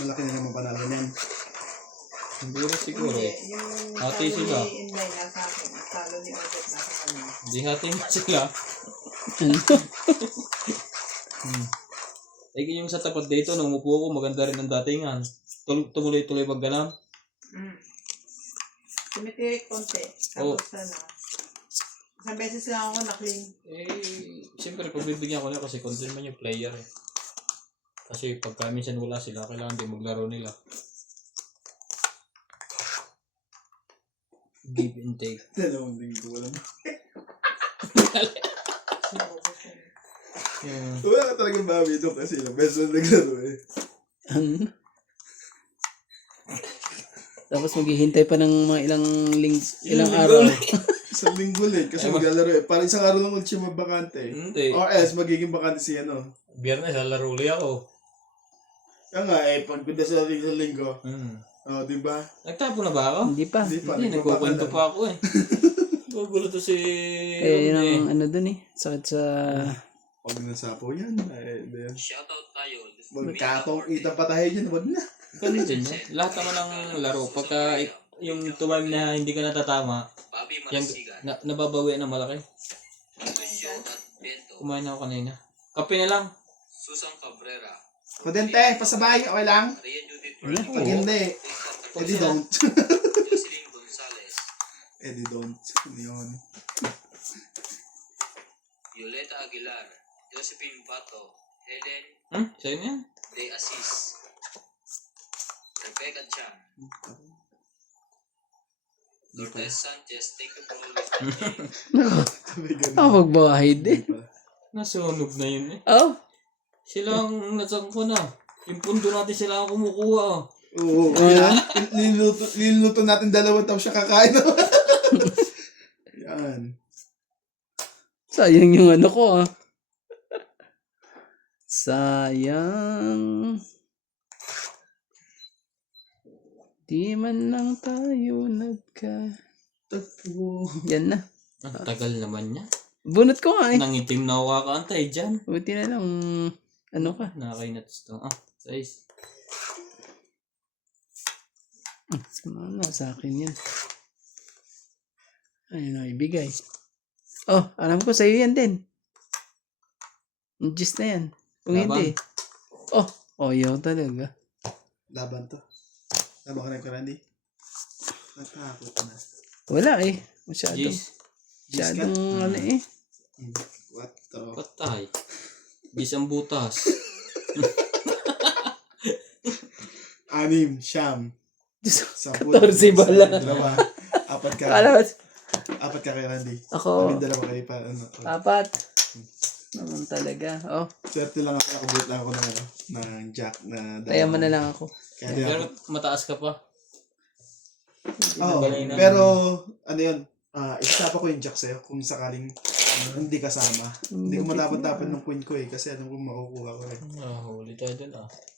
malaki na naman panalo niyan. Hindi rin siguro. Hindi, yung Hati talo sila. ni Inday nasa akin, at talo ni Odette nasa kanya. Hindi hati nga sila. Eh, yung sa tapat dito, nung umupo ko, maganda rin ang datingan. Tumuloy-tuloy magganap. Tumitirik konti. Oo. Tapos isang beses lang ako na-clean. Eh, siyempre, pagbibigyan ko na kasi kung naman yung player eh. Kasi pagka minsan wala sila, kailangan din maglaro nila. Give and take. 2 linggo lang. Yeah. Wala ka talagang bawi doon kasi ilang beses na naglaro eh. Tapos maghihintay pa ng mga ilang araw. 1 linggo lang kasi maglalaro eh. Parang isang araw lang ulit siya mabakante eh. Hindi. Or else, magiging bakante si ano. Biyernes, lalaro ulit ako. Kaya nga eh, pag pinda sa linggo. Oh, di ba? Nagtapo na ba ako? Hindi pa. Hindi pa. Hindi, nagkukwento pa ako eh. Gugulo to si Eh, yun Ron ang ano dun eh. Sakit sa... Pag nasapo yan, eh, then. Shoutout tayo. Magkatong kita pa tayo dyan, wag na. Ganun din yun. Lahat naman ng laro, pagka yung tuwag na hindi ka natatama, Bobby yung Marasigan. nababawi na malaki. Lucio at Bento. Kumain ako kanina. Kape na lang. Susan Cabrera. Kudente, pasabay, okay lang? Maria Judith Pag hindi, edi don't. Jocelyn Gonzalez. Edi don't. Yun. Violeta Aguilar. Josephine Bato. Helen Sa'yo na yan. De Assis. Rebecca Chan. Lourdes Sanchez. Thank you for all Sabi ganun. Magbahay din. Nasunog na yun eh. Oh. Sila ang nasangko na. Yung pundo natin sila ang kumukuha. Oo. Niluto natin 2 tapos siya kakain. Yan. Sayang yung ano ko ah. Sayang. Di man lang tayo Tapo. Yan na. Ang tagal naman niya. Bunot ko nga eh. Nangitim na wakakaantay dyan. Buti na lang. Ano ka? Nakakainatos to. Size. Sana sa akin yan. Ayun na ibigay. Oh, alam ko sa'yo yan din. Gist na yan. Kung Laban. hindi. Oh, yaw talaga. Laban to. Laban ka na yung Randy. Natakot na. Wala eh. Masyadong Jeez. ano eh. 4. Patay. Jeez ang butas. 6, Siyam. 10. 14 bala. 2. 4 ka. Alam, 4 ka kay Randy. ako, Kami 2 kayo pa. Ano. 4. Naman talaga. Oh, Swerte lang ako. Nakabut lang ako ng ano. Ng jack na. kaya mo na lang ako. Kaya di Pero ako. mataas ka pa. Oo. Balay na. Pero ano yun. Isasapa ko yung jack sa'yo kung sakaling hindi kasama. Hindi ko matapan-tapan ng queen ko eh. Kasi alam ko makukuha ko eh. Huli tayo dun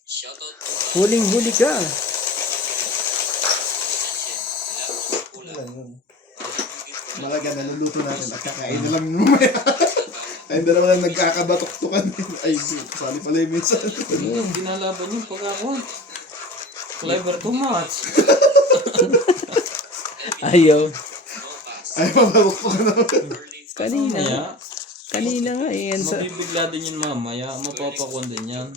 Shoutout po. Huling-huli ka. Wala yun. Malaga, naluluto natin at kakain na lang mamaya. Tayong dalawa lang nagkakabatok-tukan. Ay, sali pala yung minsan. Yung ginalaban yung pagkakawa. Clever too much. Ayaw. Ay, mabatok-tukan naman. Kanina. Kaya, Kanina nga eh. Yan sa, mabibigla din yun mamaya. Mapapakon din yan.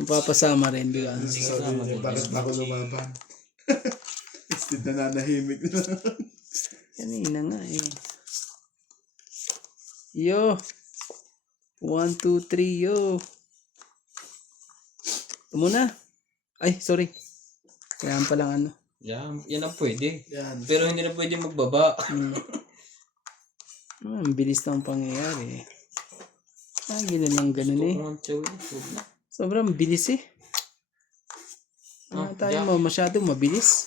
mapapasama rin, di ba? Sabi niya, bakit ba ako lumaban? Instead na nanahimik na. Kanina nga eh. Yo. 1, 2, 3, yo. Ito muna. Ay, sorry. Kailangan palang ano. Yan ang pwede. Yan. Pero hindi na pwede magbaba. Ang bilis ng pangyayari eh. Ganun lang ganun eh. Sobrang bilis eh. Tayo masyado mabilis.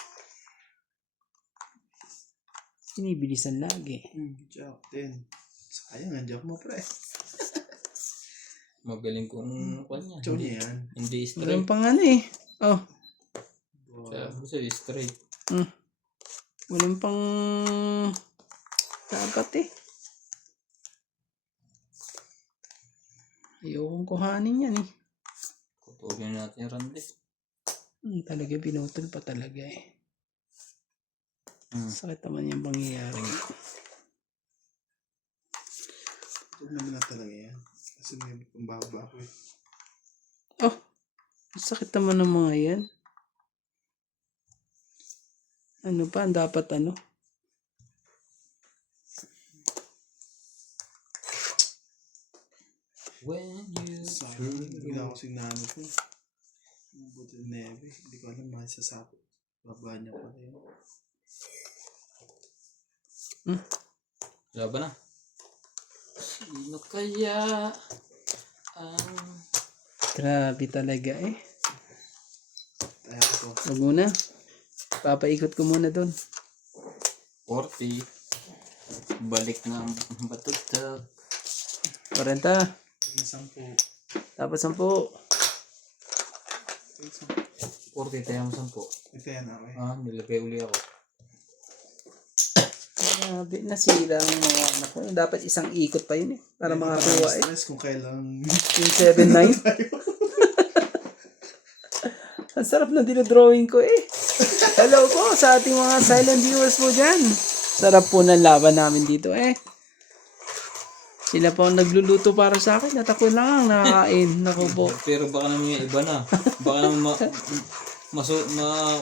Binibilisan lagi. Jack 10. Sayang ang jack mo, pre. Magaling kong kanya. Chow niya yan. Hindi straight. Walang pang ano eh. Oh. Kasi straight. Walang pang dapat eh. Ayokong kuhanin yan eh. Kutugin natin yung Randy. Talaga pinutol pa talaga eh. Sakit naman yung pangyayari. Huwag naman na talaga yan. Kasi may pambaba ako eh. Oh, sakit naman ng mga yan. Ano pa, dapat ano? When you Sayang, bigla ako signano ko. Ang buti ng nebe. Hindi ko alam mahal sa sapo. Baba niya pala yun. laban na. Sino kaya ang Grabe talaga eh. Kaya ko. Huwag muna. Papaikot ko muna doon. 40? Balik ng batutak. 40. Yung 10. Tapos 10. Yung 10. 40 tayo mo 10. Ito yan ako eh. Nilagay uli ako. Grabe, nasira ang mga anak ko. Dapat isang ikot pa yun eh. Para makakuha eh. Stress kung kailang... Yung 7-9. Ang sarap na dinodrawing ko eh. Hello po sa ating mga silent viewers po dyan. Sarap po ng laban namin dito eh. Sila po ang nagluluto para sa akin at ako lang ang nakakain. Naku po. Pero baka naman yung iba na. Baka naman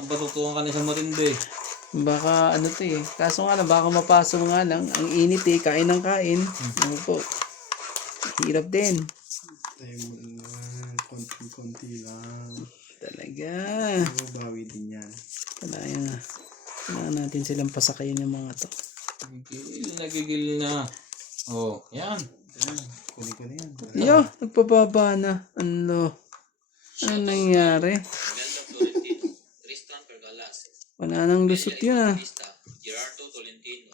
matutukan ka na isang matindi. Baka ano to eh. Kaso nga lang, baka mapasok nga lang. Ang init eh. Kain ng kain. Naku po. Hirap din. Tayo mo naman. Konti-konti lang. Talaga. Bawi din yan. Kailangan natin silang pasakayin ng mga to. Gigil na. Oh, yan. Ayan. Kunin ko na yan. Yo, nagpababa na. Ano nangyari? Imelda Florentino, Tristan Pergalas, Wala nang lusot yun ah. Batista, Gerardo Tolentino,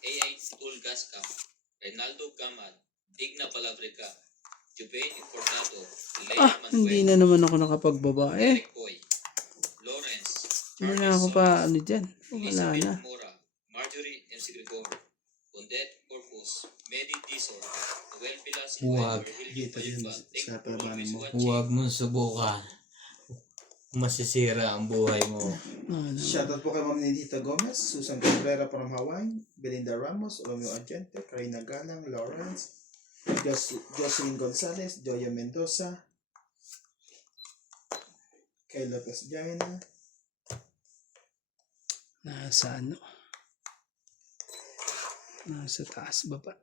A.I. Tulgascam, Reynaldo Gamad, Digna Palabrica, Jubain Importado, Lea Hindi Manuel, na naman ako nakapagbaba eh. Eric Boy, Lawrence, Hindi na ako pa ano dyan. Wala na. Elizabeth Mora, Marjorie M. Grigor, Bondet Corpus, Medi Dizor, Noel Pilas, Huwag. Kita din sa palabanan mo. Huwag mong subukan. Masisira ang buhay mo. Shoutout po kay Ma'am Nidita Gomez, Susan Cabrera from Hawaii, Belinda Ramos, Romeo Agente, Karina Galang, Lawrence, Jocelyn Gonzalez, Joya Mendoza, Kay Lopez Jaina, Nasa ano? Nasa taas baba.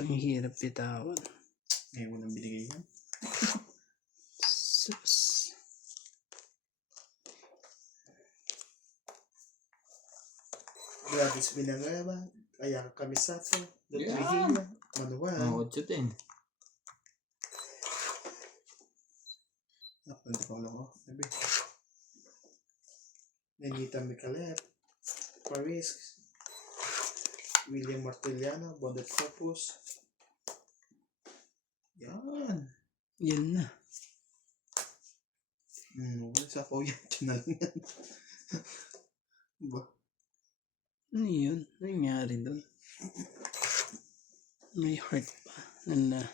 Ang hirap bitawan. ngayon mo nang binigay yan. Sus. Gladys Villanueva, Ayaka Kamisato, Yeah. Trujillo, Manuel. 8 din. Hindi ko lang Sabi. Nenita Micalet, Paris, William Martiliano, Bondet Corpus. Yan. Yan na. Sa ko yan. Na lang yan. Ba? Ano yun? Nangyari doon? May heart pa. Ano na?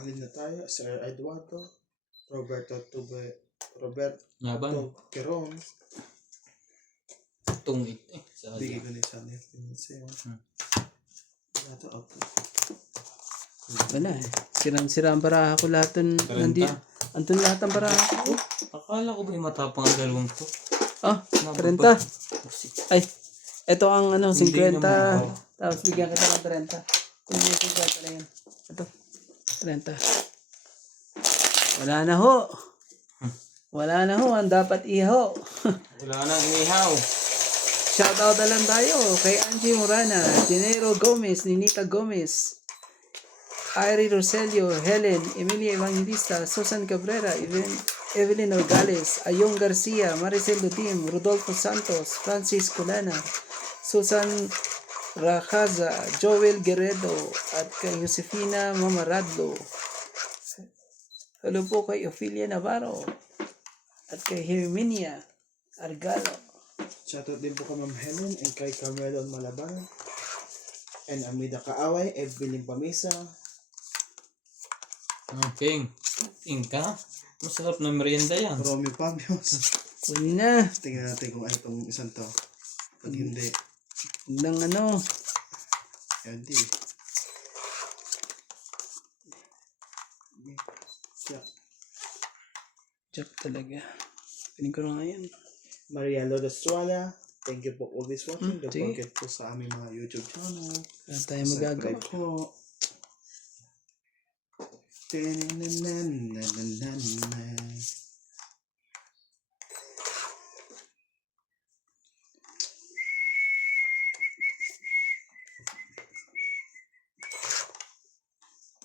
Alin na tayo? Sir Eduardo, Roberto Laban. Queron. Tungit eh. Sa Bigay kanya. ko na isa na yung sa'yo. Ito, okay. Wala eh. Sirang-sira ang baraha ko lahat ng nandito. Andun lahat ang baraha ko. Akala ko ba yung matapang ang dalawang to? Ah, 30. Ay, ito ang ano, 50. Hindi naman. Tapos bigyan kita ng 30. Hindi 50 na yan. Ito, 30. Wala na ho. Wala na ho. Ang dapat iho. Wala nang inihaw. Shoutout na lang tayo kay Angie Morana, Dinero Gomez, Ninita Gomez, Irie Roselio, Helen, Emilia Evangelista, Susan Cabrera, Evelyn Orgales, Ayong Garcia, Maricel Lutim, Rodolfo Santos, Francis Colana, Susan Racaza, Joel Guerrero, at kay Josefina Mamaradlo. Hello po kay Ophelia Navarro, at kay Herminia Argalo. Shoutout din po kay Ma'am Helen and kay Carmelo Malabang and Amida Kaaway, Evelyn Pamisa. King. King ka? Masarap na merienda yan. Romeo Pabios. Kunin na. Tingnan natin kung ano itong isang to. Pag hindi, Huwag lang ano. hindi. Siya. Jack talaga. Piling ko na nga yan. Maria Loda Suala, thank you for always watching. Don't sige. forget po sa aming mga YouTube channel. Wala tayo magagawa. Subscribe po. Tinanananananana.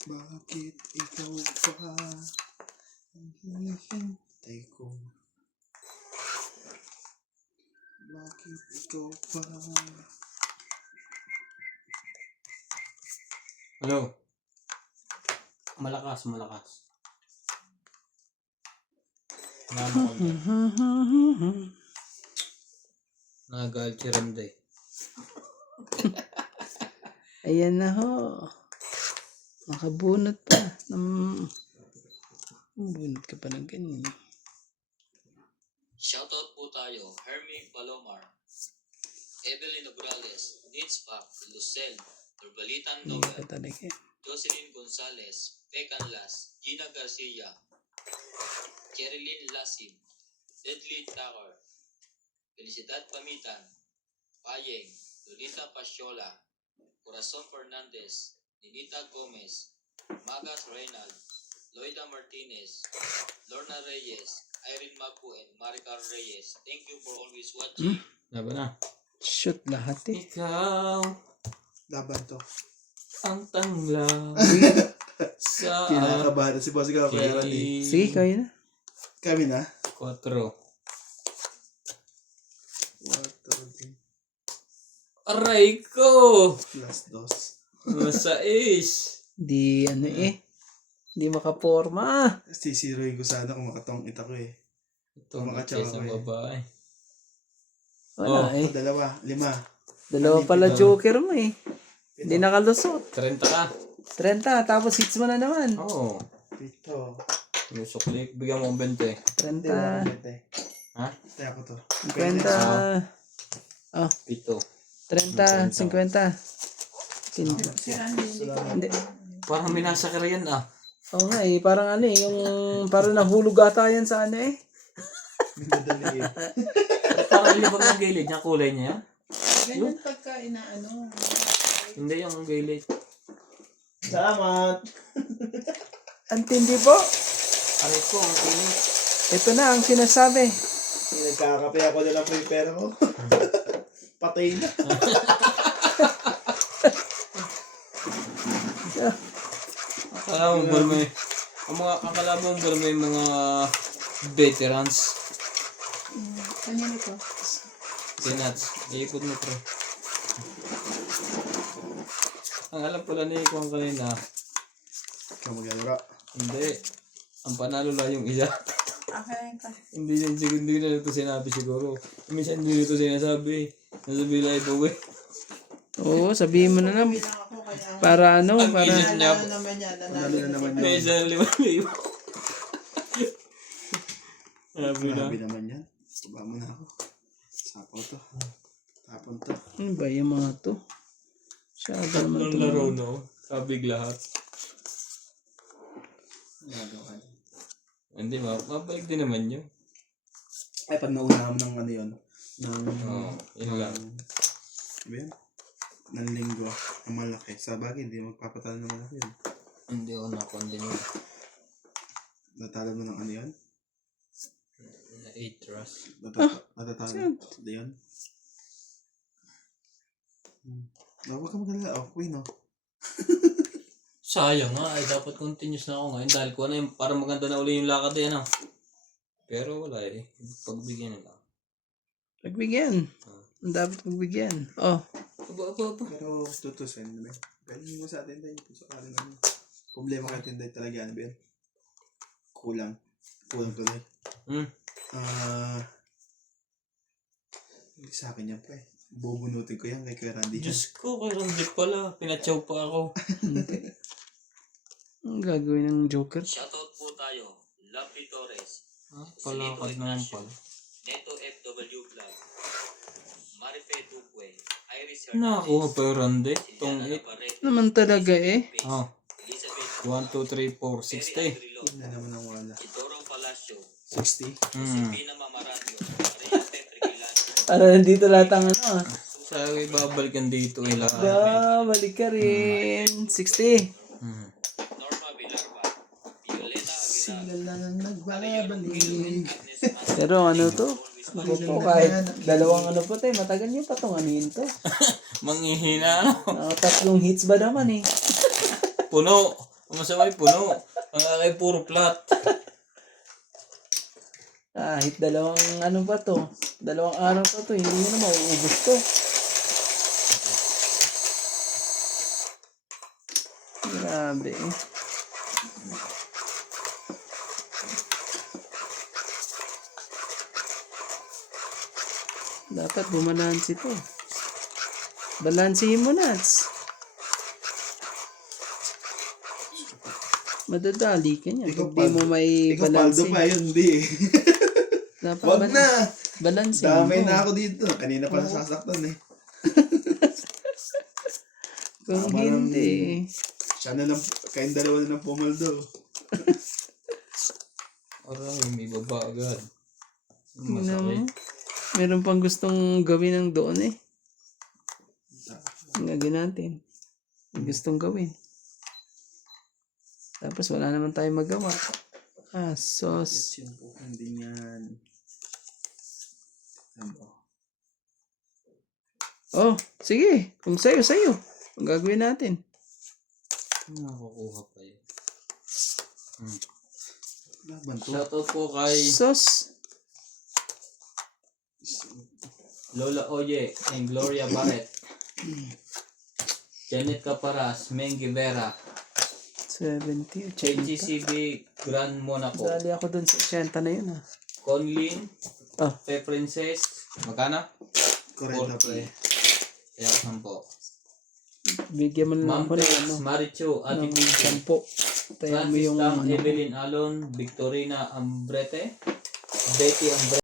Bakit ikaw pa ang hinihintay ko? Bakit ikaw pa? Hello. Malakas, malakas. Nagagal si Randay. Ayan na ho. Makabunot pa. Bunot ka pa ng ganyan. Shoutout po tayo, Hermie Palomar, Evelyn Nograles, Nitz Pac, Lucel, Nurbalitan Hindi Noel, ka talaga. Jocelyn Gonzalez, Pecan Las, Gina Garcia, Cherilyn Lasim, Deadly Tucker, Felicidad Pamitan, Payeng, Lolita Pasyola, Corazon Fernandez, Ninita Gomez, Magas Reynald, Loida Martinez, Lorna Reyes, Irene Mapu, and Maricar Reyes. Thank you for always watching. Laban na. Shoot lahat eh. Ikaw Laban to. ang tanglaw sa Kinakabahan na si Boss Gao. Kaya ni Sige, kayo na. kami na. 4. Aray ko! +6. Di ano eh. Di makaporma. Sisiroy ko sana kung makatong ita ko eh. Ito Mga ang sa tsawa ko eh. babae. Wala eh. Dalawa, 5. Dalawa pala joker mo eh. Hindi nakalusot. 30 ka. 30, tapos hits mo na naman. Oo. 7. Lusok-lik. Bigyan mo ang 20. 30, Ha? Tayo ko to. 50, 7. 30, 50. Si Randy, hindi ko. Hindi. Parang minasakir yan ah. Oo nga eh, parang ano eh, yung parang nahulog ata yan sa ano eh. Minadali eh. Parang libag ng gilid niya. Kulay niya yan. Ganyan pagka inaano. Hindi yung gilid. Salamat! Antindi po. Aray ko, ang init. Ito na ang sinasabi. Nagkakape ako na lang prepare ko. Patay na. Akala mo ba may... Akala mo ba may mga veterans? Kanino to? Tinats. Iikot mo pre. Ang alam pala ni Kung kanina, Ikaw maglalaro. hindi. Ang panalo lang yung isa. Okay, Hindi yan siguro, hindi na ito sinabi siguro. Minsan hindi ito sinasabi. Nasabi lang iba eh. Oo, sabihin mo na lang. bilang ako kaya. Para ano, Ang para... init niya. Nanalo naman yan. Nanalo na naman May yun. isa na 5,000. Sabi na. Grabe naman yan. Baba mo na ako. Sapaw to. Tapon to. Ano ba yung mga to? Masyado naman Tatlong to. laro no. Sabig lahat. Nagawa ka. Hindi, mabalik din naman yun. Ay, pag nauna mo ng ano yun. Ng... Oo, yun lang. Ano yun? Ng linggo. Ang malaki. Sa bagay, hindi magpapatalo ng malaki yun. Hindi ako na-continue. Natalo mo ng ano yun? Na 8 rush. Natatalo. Hindi yun? Huwag ka magalala. Oh, queen oh. Sayang nga, ay dapat continuous na ako ngayon dahil ko na yung para maganda na uli yung lakad yan ah. Pero wala eh. Pagbigyan na lang. Pagbigyan. Ang dapat pagbigyan. Oh, Aba. Pero tutusin na ba? Galing mo sa atin tayo. Sa karin ano. Problema ka atin tayo talaga. Ano ba yan? Kulang. Kulang tuloy. Hindi sa akin yan pa eh. Bubunutin ko yan kay Kuya Randy. Diyos ko, kay Randy pala. Pinatsaw pa ako. ang gagawin ng joker. Shoutout po tayo, Lovely Torres, Palakad naman pala. Neto FW Vlog, Marife Duque, Iris Nakakuha Hernandez, pa yung rande. Tong Liliana 8. Navarrete, Naman talaga eh. Oh. Elizabeth 1, 2, 3, 4, 60. Agrilo, Hindi naman ang wala. Chidoro Palacio, 60. Josefina Mamaranio, Maria Petrigilano, Para nandito lahat ang ano ah. Sabi babalikan dito eh lahat. Balik ka rin. 60. Norma Villarba, Violeta Aguilar, Sila lang ang Mariano nagbabalik. Agnes Mata, Pero ano to? Naku po, kahit dalawang ano pa tayo, matagal nyo pa itong anuhin to. Manghihina ano. Tatlong hits ba naman eh. Puno. Ang masama ay puno. Ang akay puro flat. Kahit dalawang ano pa to, dalawang araw pa to, hindi nyo na mauubos to. Grabe eh. Dapat bumalansi to. Balansihin mo, Nats. Madadali ka niya. Ikaw, Pag di mo may Ikaw, Paldo balansi. pa, yun, hindi eh. Dapat Wag na! balansi Damay mo. na ako dito. Kanina pa nasasaktan eh. Kung Tama lang. hindi. Siya na lang, kayong dalawa na ng pumaldo. Aray, may baba agad. Tingnan mo. Masakit. Meron pang gustong gawin ng doon eh. Lagyan natin. May gustong gawin. Tapos wala naman tayong magawa. Sauce. Yan po, hindi yan. Ano? Oh, sige. Kung sa'yo. Ang gagawin natin. Nakakuha pa yun. Laban to. Shoutout po kay Sauce. Lola Oye and Gloria Barret. Janet Caparas, Mengi Vera, 70. 80. HGCB Grand Monaco, Dali ako dun sa 80 na yun ah. Conlin, Ah. Pe Princess, magkano? 40 pa eh. Kaya 10. Bigyan mo na lang Ma'am ako ng Tex, ano. Marichu, Ate Ng Pinky, 10. Tayo mo Francis yung Tam, ano. Evelyn Alon, Victorina Ambrete, Betty Ambrete,